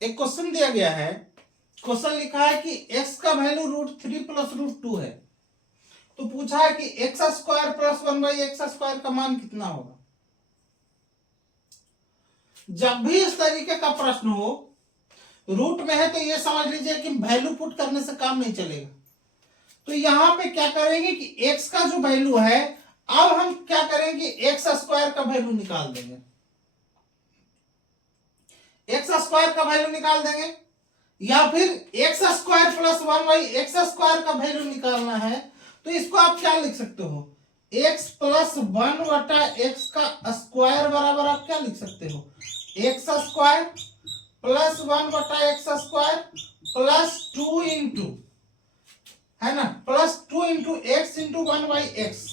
एक क्वेश्चन दिया गया है, क्वेश्चन लिखा है कि x का वैल्यू √3 प्लस √2 है, तो पूछा है कि x square plus 1/x square का मान कितना होगा। जब भी इस तरीके का प्रश्न हो, रूट में है तो ये समझ लीजिए कि वैल्यू पुट करने से काम नहीं चलेगा। तो यहां पे क्या करेंगे कि x का जो वैल्यू है, अब हम क्या करेंगे, एक्स स्क्वायर का वैल्यू निकाल देंगे। एक्स स्क्वायर का वैल्यू निकाल देंगे, या फिर x square plus 1/x square का वैल्यू निकालना है, तो इसको आप क्या लिख सकते हो, x प्लस 1/x का स्क्वायर बराबर आप क्या लिख सकते हो, x square plus 1/x square plus 2 into, है ना, plus 2 into x into 1/x,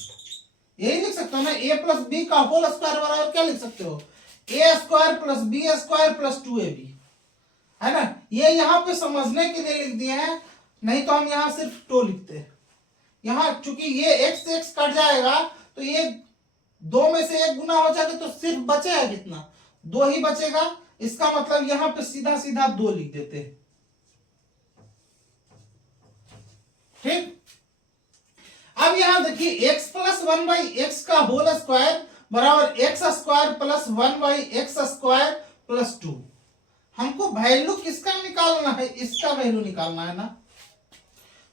यही लिख सकते हो ना। a प्लस बी का होल स्क्वायर बराबर क्या लिख सकते हो, a square plus B square plus 2ab, है ना। ये यहाँ पे समझने के लिए लिख दिए हैं, नहीं तो हम यहाँ सिर्फ टो लिखते हैं। यहाँ चूंकि ये x से x कट जाएगा तो ये दो में से एक गुना हो जाएगा, तो सिर्फ बचेगा कितना, 2 ही बचेगा। इसका मतलब यहाँ पे सीधा सीधा 2 लिख देते हैं। ठीक, अब यहां देखिए x प्लस 1/x का होल स्क्वायर बराबर x square plus 1/x square plus 2। हमको वैल्यू किसका निकालना है, इसका वैल्यू निकालना है ना।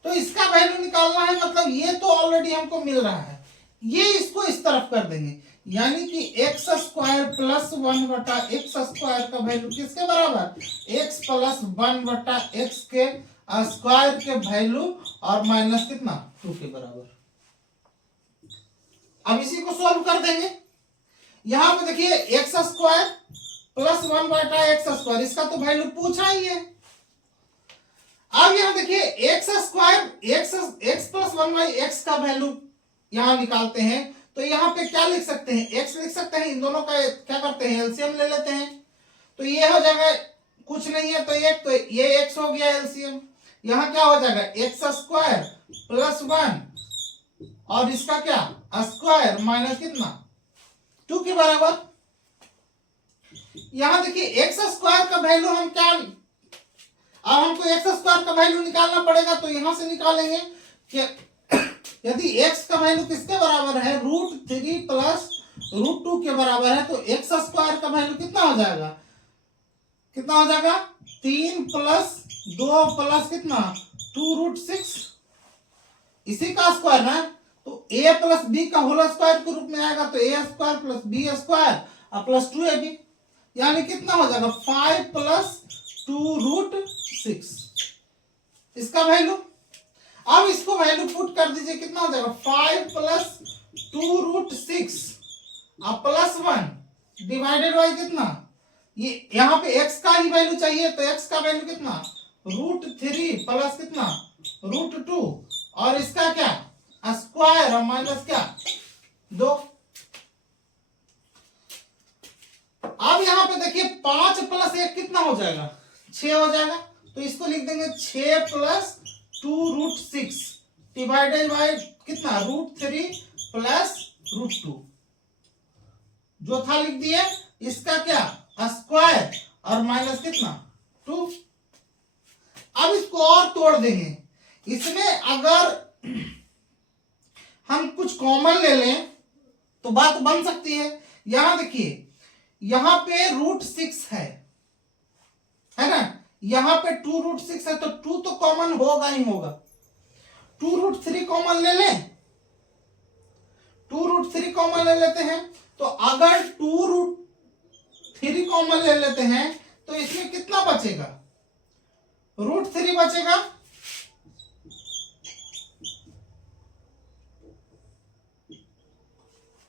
तो इसका वैल्यू निकालना है, मतलब ये तो ऑलरेडी हमको मिल रहा है, ये इसको इस तरफ कर देंगे, यानी कि x square plus 1/x square का वैल्यू किसके बराबर, x प्लस 1/x के स्क्वायर के वैल्यू और माइनस कितना 2 के बराबर। अब इसी को सॉल्व कर देंगे। यहां पे देखिए x square plus 1/x square, इसका तो वैल्यू पूछा ही है। अब यहां देखिए x square x plus 1/x का वैल्यू यहां निकालते हैं, तो यहां पे क्या लिख सकते हैं, x लिख सकते हैं, इन दोनों का क्या करते हैं, एलसीएम ले लेते हैं। तो ये हो जाएगा, कुछ नहीं है तो एक, तो ये x हो गया एलसीएम। यहां क्या हो जाएगा, एक्स स्क्वायर प्लस 1 और इसका क्या स्क्वायर माइनस कितना 2 के बराबर। यहां देखिए एक्स स्क्वायर का वैल्यू हम क्या, अब हमको एक्स स्क्वायर का वैल्यू निकालना पड़ेगा, तो यहां से निकालेंगे कि यदि x का वैल्यू किसके बराबर है, √3 प्लस √2 के बराबर है, तो एक्स स्क्वायर का वैल्यू कितना हो जाएगा, कितना हो जाएगा 3 प्लस 2 प्लस कितना 2√6, इसी का स्क्वायर ना। तो a प्लस बी का होल स्क्वायर के रूप में आएगा, तो a square plus B square और प्लस 2ab, यानी कितना हो जाएगा 5 प्लस 2√6 इसका वैल्यू। अब इसको वैल्यू पुट कर दीजिए, कितना हो जाएगा 5 प्लस 2√6 और प्लस 1 डिवाइडेड बाई कितना, ये यहाँ पे x का ही वैल्यू चाहिए, तो x का वैल्यू कितना √3 प्लस कितना √2 और इसका क्या स्क्वायर और माइनस क्या 2। अब यहां पे देखिए 5 प्लस 1 कितना हो जाएगा 6 हो जाएगा, तो इसको लिख देंगे 6 प्लस 2√6 डिवाइडेड बाय कितना √3 प्लस √2, जो था लिख दिए, इसका क्या स्क्वायर और माइनस कितना 2। अब इसको और तोड़ देंगे, इसमें अगर हम कुछ कॉमन ले लें तो बात बन सकती है। यहां देखिए, यहां पे √6 है ना, यहां पे 2√6 है, तो 2 तो कॉमन होगा ही होगा। 2√3 कॉमन ले लें, 2√3 कॉमन ले लेते हैं, तो अगर 2√3 कॉमन ले लेते हैं तो इसमें कितना बचेगा √3 बचेगा,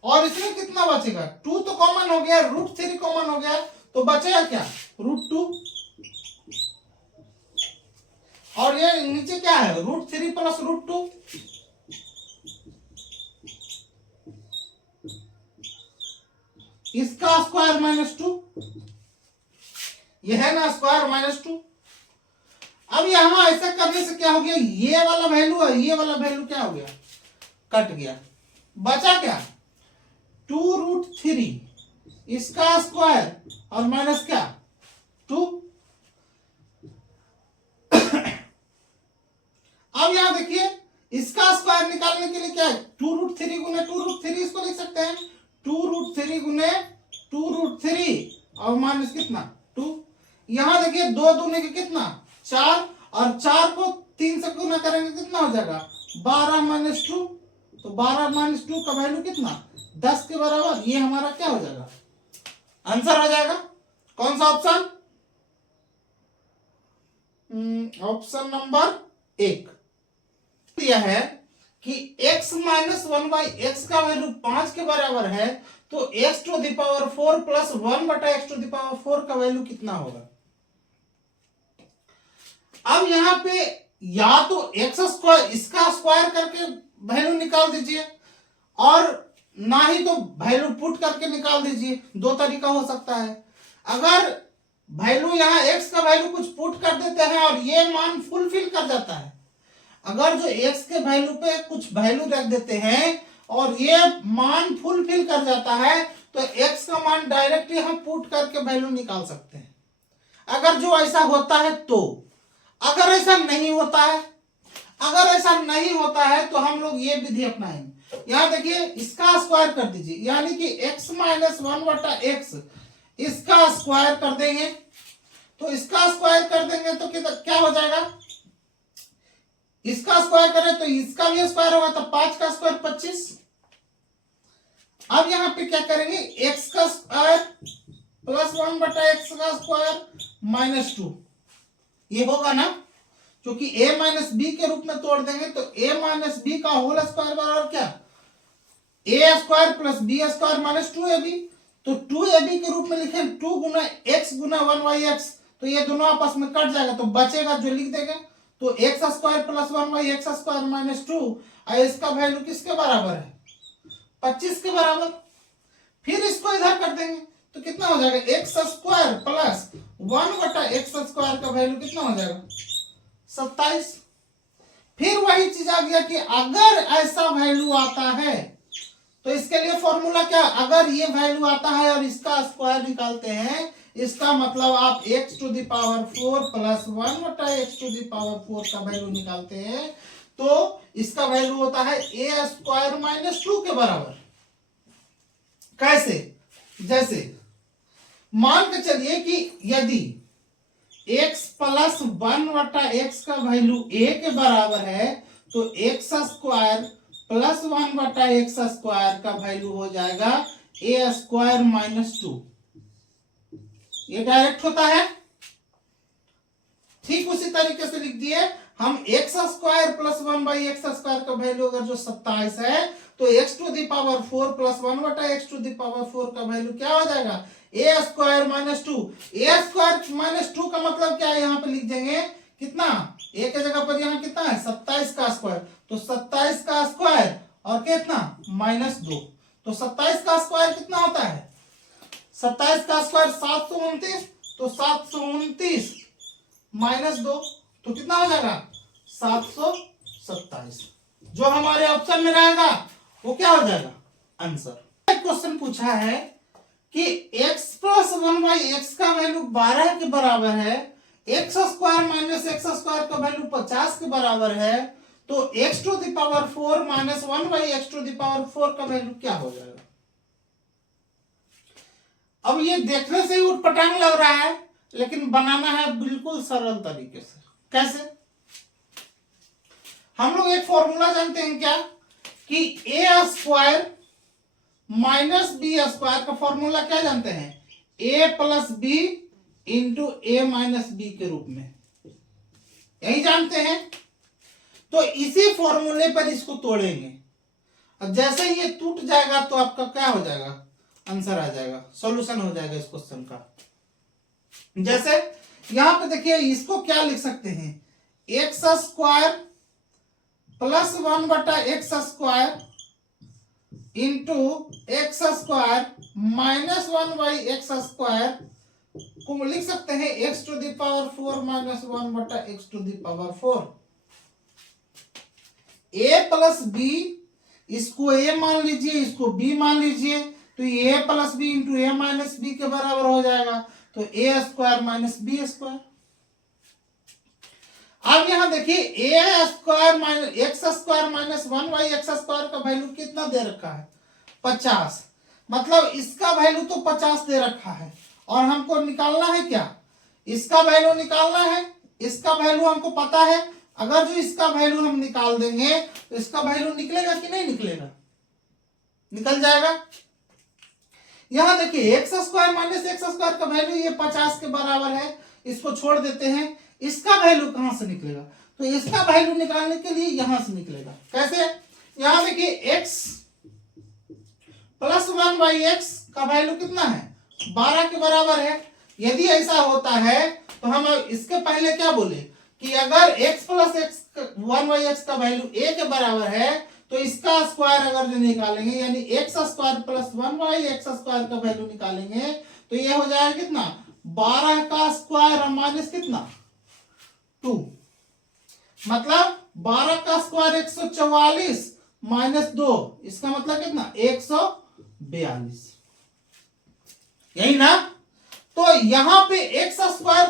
और इसमें कितना बचेगा 2 तो कॉमन हो गया, √3 कॉमन हो गया, तो बचेगा क्या √2, और ये नीचे क्या है √3 प्लस √2, इसका स्क्वायर माइनस 2, यह है ना स्क्वायर माइनस 2। अब यहां ऐसा करने से क्या हो गया, ये वाला वैल्यू है, ये वाला वैल्यू क्या हो गया कट गया, बचा क्या 2√3 इसका स्क्वायर और माइनस क्या 2। निकालने के लिए क्या है, 2√3 गुने 2√3 इसको लिख सकते हैं, 2√3 गुने 2√3 और माइनस कितना 2। यहां देखिए 2 दूने के कितना 4, और 4 को 3 से गुना करेंगे कितना हो जाएगा 12 माइनस 2। तो 12 माइनस 2 का वैल्यू कितना 10 के बराबर। ये हमारा क्या हो जाएगा, आंसर हो जाएगा। कौन सा ऑप्शन, ऑप्शन नंबर 1 दिया है कि x माइनस 1/x का वैल्यू 5 के बराबर है, तो x to the power 4 plus 1/x to the power 4 का वैल्यू कितना होगा। अब यहाँ पे या तो x स्क्वायर इसका स्क्वायर करके वैल्यू निकाल दीजिए, और ना ही तो वैल्यू पुट करके निकाल दीजिए। दो तरीका हो सकता है। अगर वैल्यू यहाँ x का वैल्यू कुछ पुट कर देते हैं और ये मान फुलफिल कर जाता है, अगर जो x के वैल्यू पे कुछ वैल्यू रख देते हैं और ये मान फुलफिल कर जाता है, तो x का मान डायरेक्टली हम पुट करके वैल्यू निकाल सकते हैं। अगर जो ऐसा होता है तो, अगर ऐसा नहीं होता है, अगर ऐसा नहीं होता है तो हम लोग ये विधि अपनाएंगे। यहां देखिए इसका स्क्वायर कर दीजिए, यानी कि x माइनस 1/x इसका स्क्वायर कर देंगे। तो इसका स्क्वायर कर देंगे तो क्या हो जाएगा, इसका स्क्वायर करें तो इसका भी स्क्वायर होगा, तो 5 का स्क्वायर 25। अब यहां पे क्या करेंगे, x का स्क्वायर प्लस 1/x का स्क्वायर माइनस 2, ये होगा ना, क्योंकि a माइनस बी के रूप में तोड़ देंगे तो a माइनस बी का होल स्क्वायर बराबर क्या, a square plus B square minus 2ab। तो 2ab के रूप में लिखे 2 गुना x गुना 1/x, तो ये दोनों आपस में कट जाएगा, तो बचेगा जो लिख देंगे। तो x square plus 1/x square minus 2, और इसका वैल्यू किसके बराबर है 25 के बराबर। फिर इसको इधर कर देंगे तो कितना हो जाएगा, x square plus 1/x square का वैल्यू कितना हो जाएगा 27। फिर वही चीज आ गया कि अगर ऐसा वैल्यू आता है तो इसके लिए फॉर्मूला क्या, अगर ये वैल्यू आता है और इसका स्क्वायर निकालते हैं, इसका मतलब आप x to the power 4 plus 1/x to the power 4 का वैल्यू निकालते हैं, तो इसका वैल्यू होता है a स्क्वायर माइनस 2 के बराबर। कैसे, जैसे मान के चलिए कि यदि x प्लस 1/x का वैल्यू a के बराबर है, तो x square plus 1/x square का वैल्यू हो जाएगा a स्क्वायर माइनस 2। ये डायरेक्ट होता है। ठीक उसी तरीके से लिख दिए हम, x square plus 1/x square का वैल्यू अगर जो 27 है, तो x to the power 4 plus 1/x to the power 4 का वैल्यू क्या हो जाएगा a square minus 2। a square minus 2 का मतलब क्या है, यहाँ पे लिख देंगे कितना, a के जगह पर यहाँ कितना है 27 का स्क्वायर, तो 27 का स्क्वायर और कितना माइनस 2, तो 27 का स्क्वायर कितना होता है, 27 का स्क्वायर 729, तो 729 माइनस 2, तो कितना हो जाएगा 727। जो हमारे ऑप्शन में रहेगा वो क्या हो जाएगा आंसर। एक क्वेश्चन पूछा है कि x प्लस 1/x का वैल्यू 12 के बराबर है, x square minus x square का वैल्यू 50 के बराबर है, तो x to the power 4 minus 1/x to the power 4 का वैल्यू क्या हो जाएगा। अब ये देखने से ही उटपटांग लग रहा है, लेकिन बनाना है बिल्कुल सरल तरीके से। कैसे, हम लोग एक फॉर्मूला जानते हैं क्या, कि a square minus B square का फॉर्मूला क्या जानते हैं, a plus B into A minus B के रूप में, यही जानते हैं। तो इसी फॉर्मूले पर इसको तोड़ेंगे, अब जैसे ये टूट जाएगा तो आपका क्या हो जाएगा, आंसर आ जाएगा, सॉल्यूशन हो जाएगा इस क्वेश्चन का। जैसे यहां पे देखिए, इसको क्या लिख सकते हैं, X square plus 1/x square into X square minus 1/x square को लिख सकते हैं x to the power 4 minus 1/x to the power 4। a plus B, इसको a मान लीजिए, इसको b मान लीजिए, तो ये a plus B into A minus B के बराबर हो जाएगा, तो a square minus B square. अब यहां देखिए a square minus x square minus 1/x² का वैल्यू कितना दे रखा है 50। मतलब इसका वैल्यू तो 50 दे रखा है और हमको निकालना है क्या, इसका वैल्यू निकालना है। इसका वैल्यू हमको पता है, अगर जो इसका वैल्यू हम निकाल देंगे तो इसका वैल्यू निकलेगा कि नहीं निकलेगा, निकल जाएगा। यहां देखिए एक्स स्क्वायर माइनस x² का वैल्यू ये 50 के बराबर है, इसको छोड़ देते हैं। इसका वैल्यू कहां से निकलेगा, तो इसका वैल्यू निकालने के लिए यहां से निकलेगा। कैसे, यहां देखिए x प्लस 1/x का वैल्यू कितना है 12 के बराबर है। यदि ऐसा होता है तो हम इसके पहले क्या बोले कि अगर x प्लस 1/x का वैल्यू a के बराबर है तो इसका स्क्वायर अगर जो निकालेंगे यानी x² प्लस 1/x² का वैल्यू निकालेंगे तो ये हो जाएगा कितना 12 का स्क्वायर माइनस कितना 2, मतलब 12 का स्क्वायर 144 माइनस 2, इसका मतलब कितना 142, यही ना। तो यहां पे x²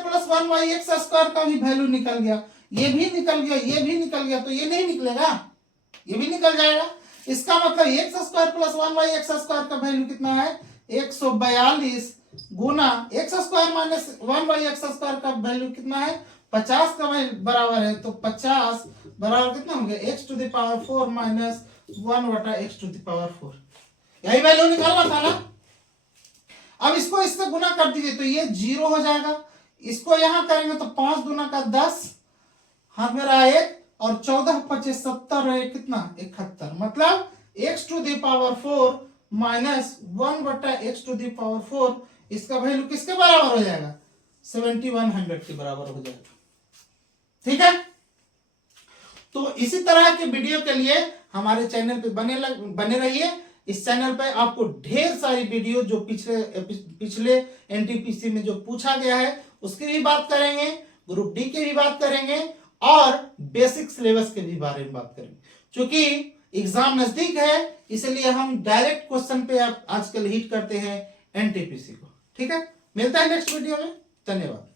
प्लस 1/x² का भी वैल्यू निकल गया, ये भी निकल गया, ये भी निकल गया, तो ये नहीं निकलेगा, ये भी निकल जाएगा। इसका मतलब x² प्लस 1/x² का वैल्यू कितना है 142 गुना x² माइनस 1/x² का वैल्यू कितना है 50 का बराबर है, तो 50 बराबर कितना हो गया x⁴ माइनस 1/x⁴, यही वैल्यू निकालना था ना। अब इसको इससे गुना कर दीजिए तो ये 0 हो जाएगा, इसको यहां करेंगे तो 5 दूना का 10, हाथ में रहा 1 और 14 25 70 रहे कितना 71, मतलब x⁴ माइनस 1/x⁴, इसका वैल्यू किसके बराबर हो जाएगा 7100 के बराबर हो जाएगा। ठीक है, तो इसी तरह के वीडियो के लिए हमारे चैनल पे बने रहिए। इस चैनल पे आपको ढेर सारी वीडियो जो पिछले एनटीपीसी में जो पूछा गया है उसकी भी बात करेंगे, ग्रुप डी की भी बात करेंगे और बेसिक सिलेबस के भी बारे में बात करेंगे। क्योंकि एग्जाम नजदीक है इसलिए हम डायरेक्ट क्वेश्चन पे आजकल हिट करते हैं एनटीपीसी को। ठीक है, मिलता है नेक्स्ट वीडियो में, धन्यवाद।